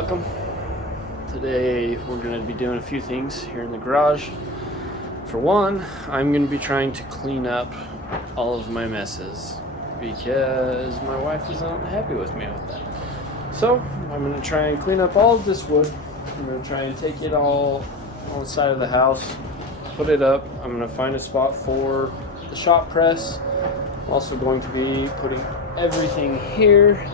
welcome. Today we're going to be doing a few things here in the garage. For one, I'm going to be trying to clean up all of my messes because my wife is not happy with me with that. So I'm going to try and clean up all of this wood. I'm going to try and take it all on the side of the house, put it up. I'm going to find a spot for the shop press. I'm also going to be putting everything here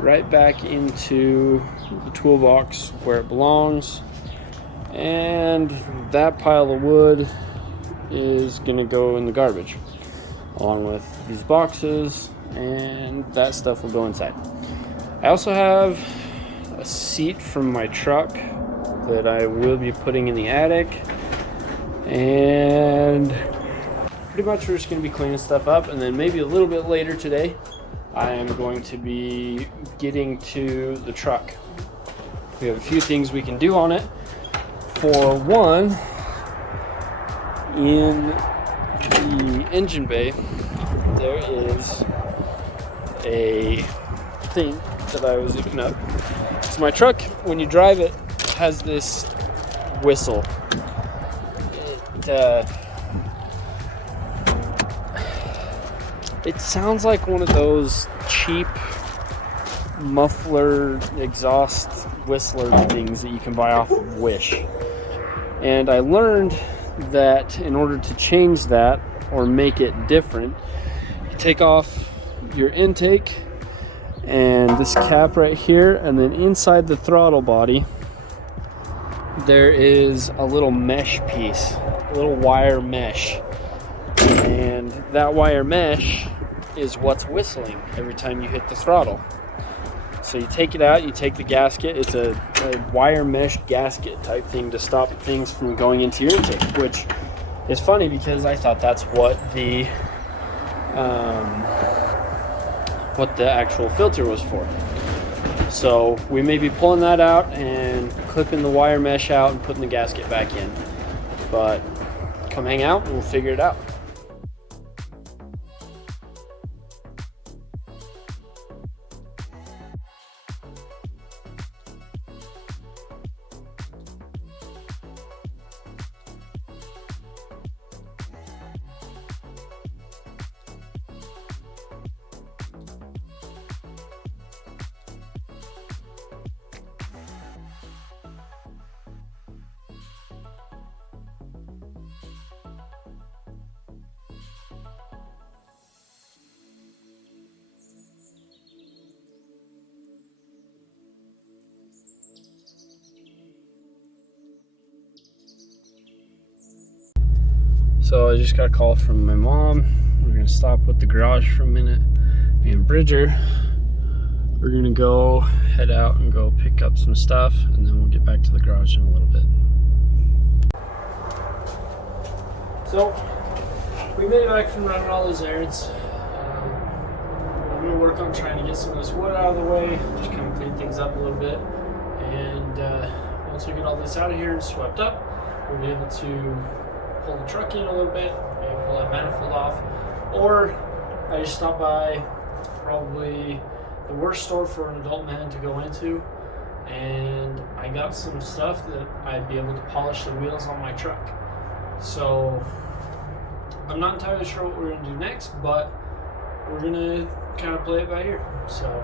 right back into the toolbox where it belongs, and that pile of wood is gonna go in the garbage along with these boxes, and that stuff will go inside. I also have a seat from my truck that I will be putting in the attic, and pretty much we're just gonna be cleaning stuff up, and then maybe a little bit later today I am going to be getting to the truck. We have a few things we can do on it. For one, in the engine bay, there is a thing that I was looking up. So my truck, when you drive it, has this whistle. It sounds like one of those cheap muffler exhaust whistler things that you can buy off of Wish. And I learned that in order to change that or make it different, you take off your intake and this cap right here, and then inside the throttle body there is a little mesh piece, a little wire mesh. And that wire mesh is what's whistling every time you hit the throttle. So you take it out, you take the gasket. It's a wire mesh gasket type thing to stop things from going into your intake, which is funny because I thought that's what the actual filter was for. So we may be pulling that out and clipping the wire mesh out and putting the gasket back in. But come hang out and we'll figure it out. So I just got a call from my mom. We're gonna stop with the garage for a minute. Me and Bridger, we're gonna go head out and go pick up some stuff, and then we'll get back to the garage in a little bit. So we made it back from running all those errands. I'm gonna work on trying to get some of this wood out of the way, just kind of clean things up a little bit, and once we get all this out of here and swept up, we'll be able to pull the truck in a little bit, maybe pull that manifold off, or I just stopped by probably the worst store for an adult man to go into, and I got some stuff that I'd be able to polish the wheels on my truck. So I'm not entirely sure what we're going to do next, but we're going to kind of play it by ear. So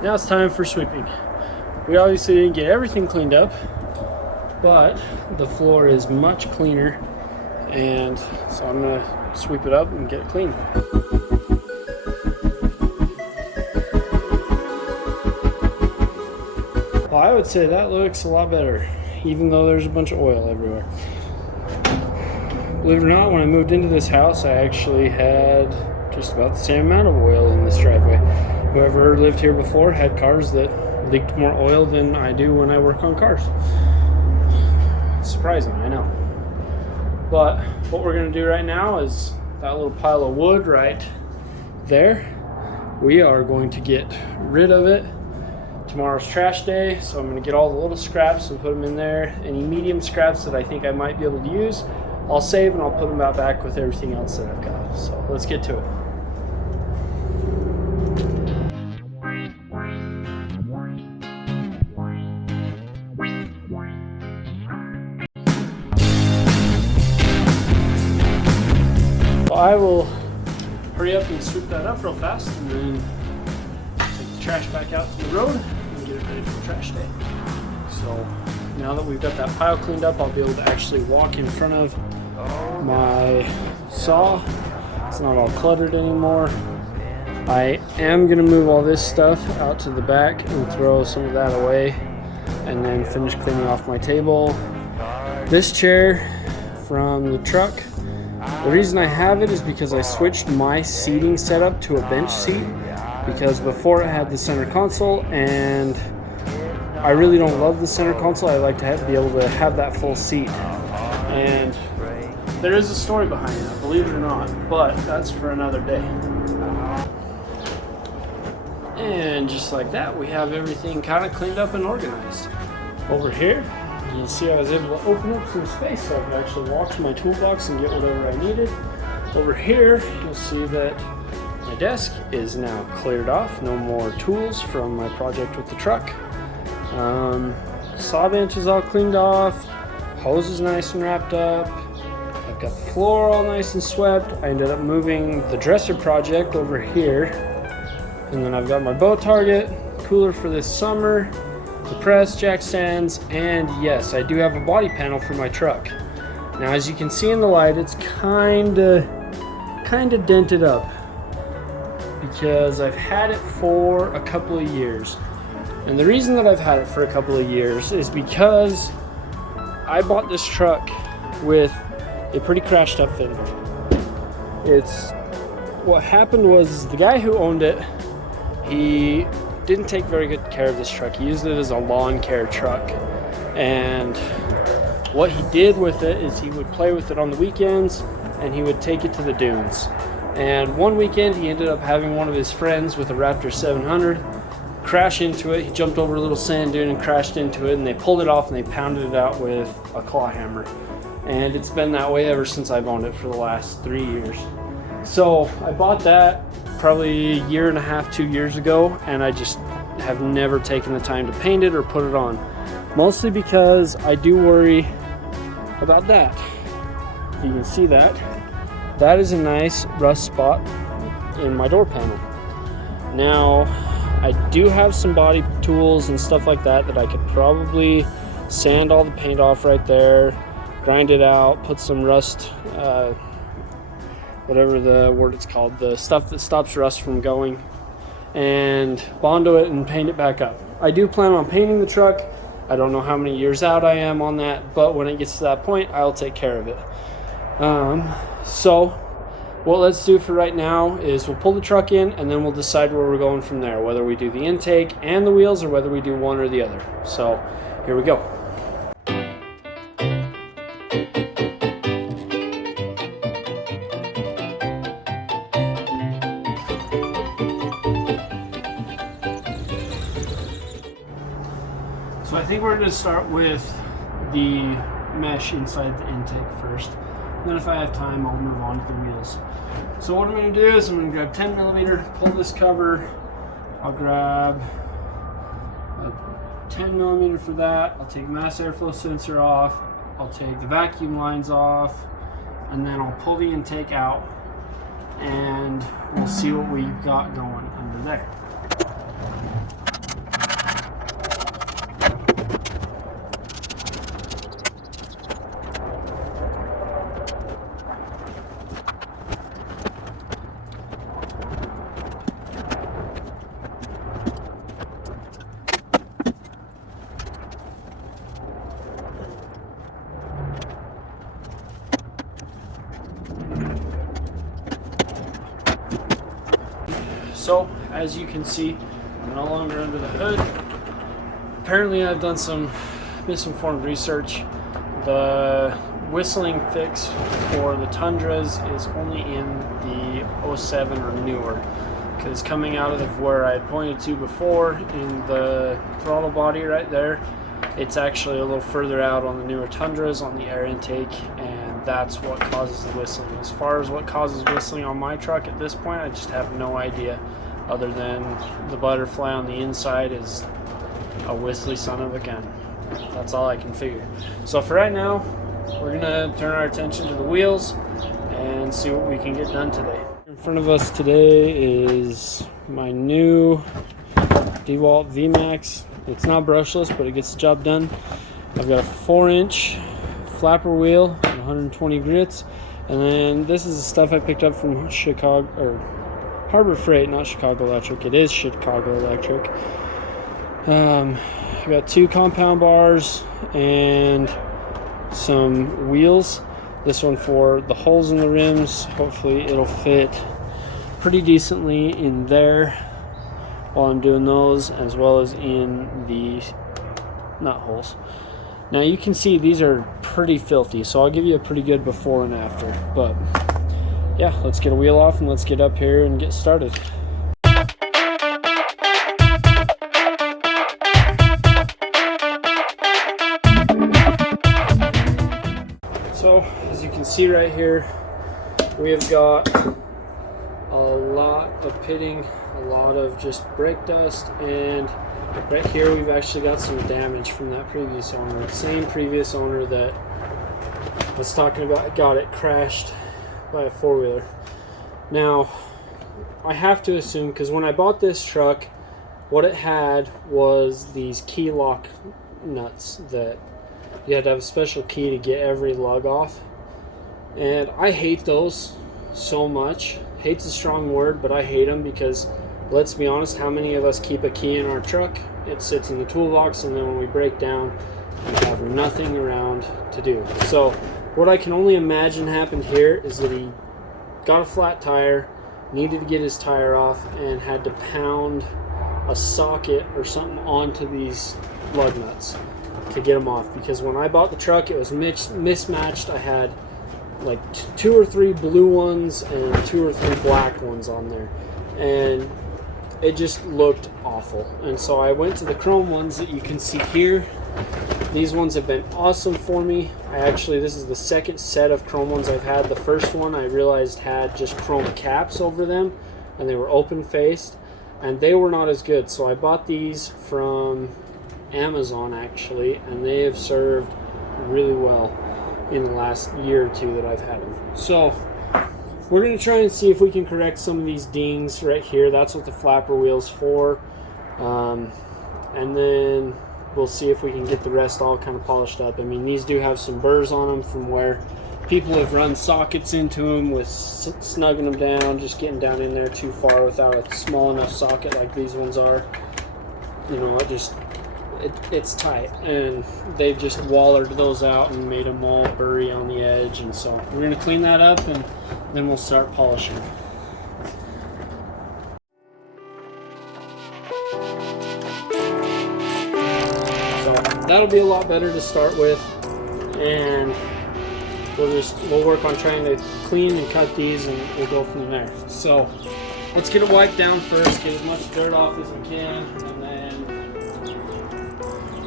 now it's time for sweeping. We obviously didn't get everything cleaned up, but the floor is much cleaner, and so I'm gonna sweep it up and get it clean. Well, I would say that looks a lot better, even though there's a bunch of oil everywhere. Believe it or not, when I moved into this house, I actually had just about the same amount of oil in this driveway. Whoever lived here before had cars that leaked more oil than I do when I work on cars. It's surprising, I know. But what we're going to do right now is that little pile of wood right there. We are going to get rid of it. Tomorrow's trash day, so I'm going to get all the little scraps and put them in there. Any medium scraps that I think I might be able to use, I'll save and I'll put them back with everything else that I've got. So let's get to it. I will hurry up and sweep that up real fast and then take the trash back out to the road and get it ready for trash day. So now that we've got that pile cleaned up, I'll be able to actually walk in front of my saw. It's not all cluttered anymore. I am going to move all this stuff out to the back and throw some of that away and then finish cleaning off my table. This chair from the truck, the reason I have it is because I switched my seating setup to a bench seat, because before it had the center console, and I really don't love the center console. I like to be able to have that full seat. And there is a story behind that, believe it or not, but that's for another day. And just like that, we have everything kind of cleaned up and organized. Over here, you'll see I was able to open up some space so I could actually walk to my toolbox and get whatever I needed. Over here, you'll see that my desk is now cleared off. No more tools from my project with the truck. Saw bench is all cleaned off. Hose is nice and wrapped up. I've got the floor all nice and swept. I ended up moving the dresser project over here. And then I've got my bow target, cooler for this summer, the press, jack stands, and yes, I do have a body panel for my truck. Now, as you can see in the light, it's kinda dented up because I've had it for a couple of years. And the reason that I've had it for a couple of years is because I bought this truck with a pretty crashed up fender. What happened was the guy who owned it, he didn't take very good care of this truck. He used it as a lawn care truck. And what he did with it is he would play with it on the weekends and he would take it to the dunes. And one weekend he ended up having one of his friends with a Raptor 700 crash into it. He jumped over a little sand dune and crashed into it, and they pulled it off and they pounded it out with a claw hammer. And it's been that way ever since I've owned it for the last 3 years. So I bought that probably a year and a half, 2 years ago, and I just have never taken the time to paint it or put it on. Mostly because I do worry about that. You can see that. That is a nice rust spot in my door panel. Now, I do have some body tools and stuff like that I could probably sand all the paint off right there, grind it out, put some rust, whatever the word it's called, the stuff that stops rust from going, and Bondo it and paint it back up. I do plan on painting the truck. I don't know how many years out I am on that, but when it gets to that point, I'll take care of it. So what let's do for right now is we'll pull the truck in and then we'll decide where we're going from there, whether we do the intake and the wheels or whether we do one or the other. So here we go. So I think we're going to start with the mesh inside the intake first. And then if I have time, I'll move on to the wheels. So what I'm going to do is I'm going to grab 10 millimeter, pull this cover. I'll grab a 10 millimeter for that. I'll take the mass airflow sensor off. I'll take the vacuum lines off. And then I'll pull the intake out. And we'll see what we've got going under there. So, as you can see, I'm no longer under the hood. Apparently I've done some misinformed research. The whistling fix for the Tundras is only in the 07 or newer, because coming out of where I had pointed to before in the throttle body right there, it's actually a little further out on the newer Tundras on the air intake, and that's what causes the whistling. As far as what causes whistling on my truck at this point, I just have no idea, other than the butterfly on the inside is a whistly son of a gun. That's all I can figure. So for right now, we're gonna turn our attention to the wheels and see what we can get done today. In front of us today is my new DeWalt VMAX. It's not brushless, but it gets the job done. I've got a 4-inch flapper wheel, 120 grits, and then this is the stuff I picked up from Chicago, or Harbor Freight, not Chicago Electric. It is Chicago Electric. I got 2 compound bars and some wheels. This one for the holes in the rims. Hopefully it'll fit pretty decently in there while I'm doing those, as well as in the nut holes. Now you can see these are pretty filthy, so I'll give you a pretty good before and after. But yeah, let's get a wheel off and let's get up here and get started. So as you can see right here, we have got a lot of pitting, a lot of just brake dust, and right here we've actually got some damage from that previous owner. The same previous owner that I was talking about got it crashed by a 4-wheeler. Now, I have to assume, because when I bought this truck, what it had was these key lock nuts that you had to have a special key to get every lug off. And I hate those so much. Hate's a strong word, but I hate them because, let's be honest, how many of us keep a key in our truck? It sits in the toolbox, and then when we break down, we have nothing around to do. So what I can only imagine happened here is that he got a flat tire, needed to get his tire off, and had to pound a socket or something onto these lug nuts to get them off. Because when I bought the truck, it was mismatched. I had like 2 or 3 blue ones and 2 or 3 black ones on there, and it just looked awful. And so I went to the chrome ones that you can see here. These ones have been awesome for me. This is the second set of chrome ones I've had. The first one I realized had just chrome caps over them, and they were open faced, and they were not as good. So I bought these from Amazon actually, and they have served really well in the last year or 2 that I've had them. So we're going to try and see if we can correct some of these dings right here. That's what the flapper wheel's for. And then we'll see if we can get the rest all kind of polished up. I mean, these do have some burrs on them from where people have run sockets into them with snugging them down, just getting down in there too far without a small enough socket like these ones are. You know, it's tight, and they've just wallered those out and made them all burry on the edge. And so we're going to clean that up, and then we'll start polishing. So that'll be a lot better to start with, and we'll work on trying to clean and cut these, and we'll go from there. So let's get it wiped down first, get as much dirt off as we can, and then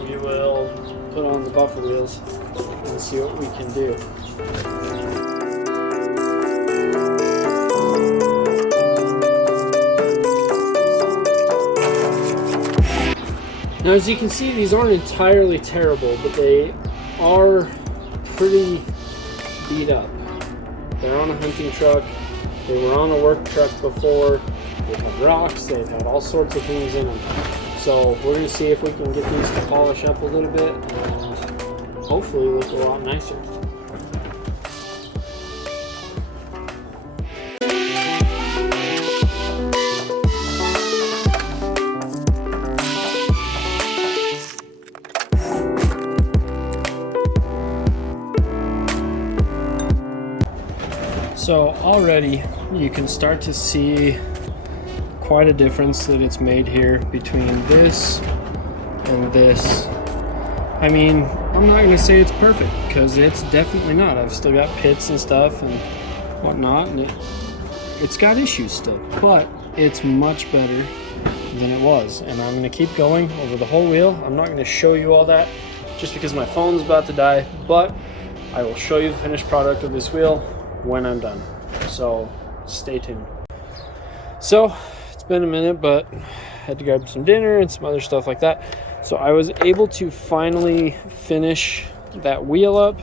we will put on the buffer wheels and see what we can do. Now, as you can see, these aren't entirely terrible, but they are pretty beat up. They're on a hunting truck. They were on a work truck before. They've had rocks. They've had all sorts of things in them. So we're going to see if we can get these to polish up a little bit and hopefully look a lot nicer. So already you can start to see quite a difference that it's made here between this and this. I mean, I'm not going to say it's perfect, because it's definitely not. I've still got pits and stuff and whatnot, and it's got issues still, but it's much better than it was. And I'm going to keep going over the whole wheel. I'm not going to show you all that just because my phone's about to die, but I will show you the finished product of this wheel when I'm done. So stay tuned. So it's been a minute, but I had to grab some dinner and some other stuff like that. So I was able to finally finish that wheel up,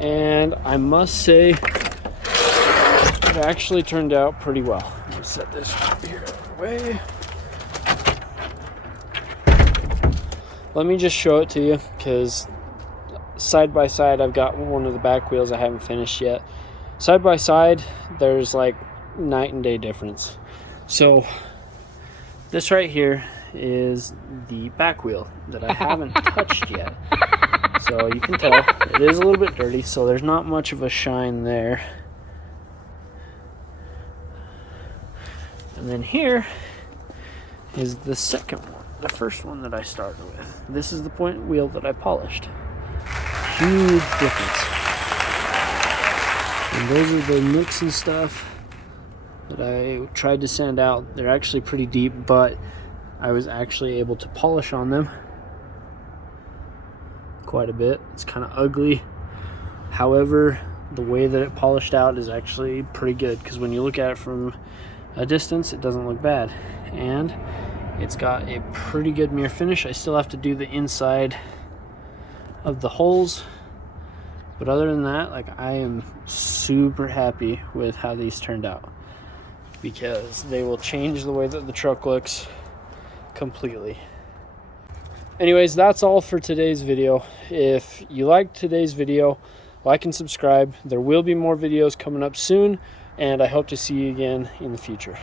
and I must say it actually turned out pretty well. Let me set this here out of the way. Let me just show it to you, because side by side I've got one of the back wheels I haven't finished yet. Side by side there's like night and day difference. So this right here is the back wheel that I haven't touched yet. So you can tell it is a little bit dirty, so there's not much of a shine there. And then here is the second one, the first one that I started with. This is the point wheel that I polished. Huge difference. And those are the nicks and stuff that I tried to sand out. They're actually pretty deep, but I was actually able to polish on them quite a bit. It's kind of ugly. However, the way that it polished out is actually pretty good, because when you look at it from a distance, it doesn't look bad. And it's got a pretty good mirror finish. I still have to do the inside of the holes, but other than that, like, I am super happy with how these turned out, because they will change the way that the truck looks completely. Anyways, that's all for today's video. If you liked today's video, like and subscribe. There will be more videos coming up soon, and I hope to see you again in the future.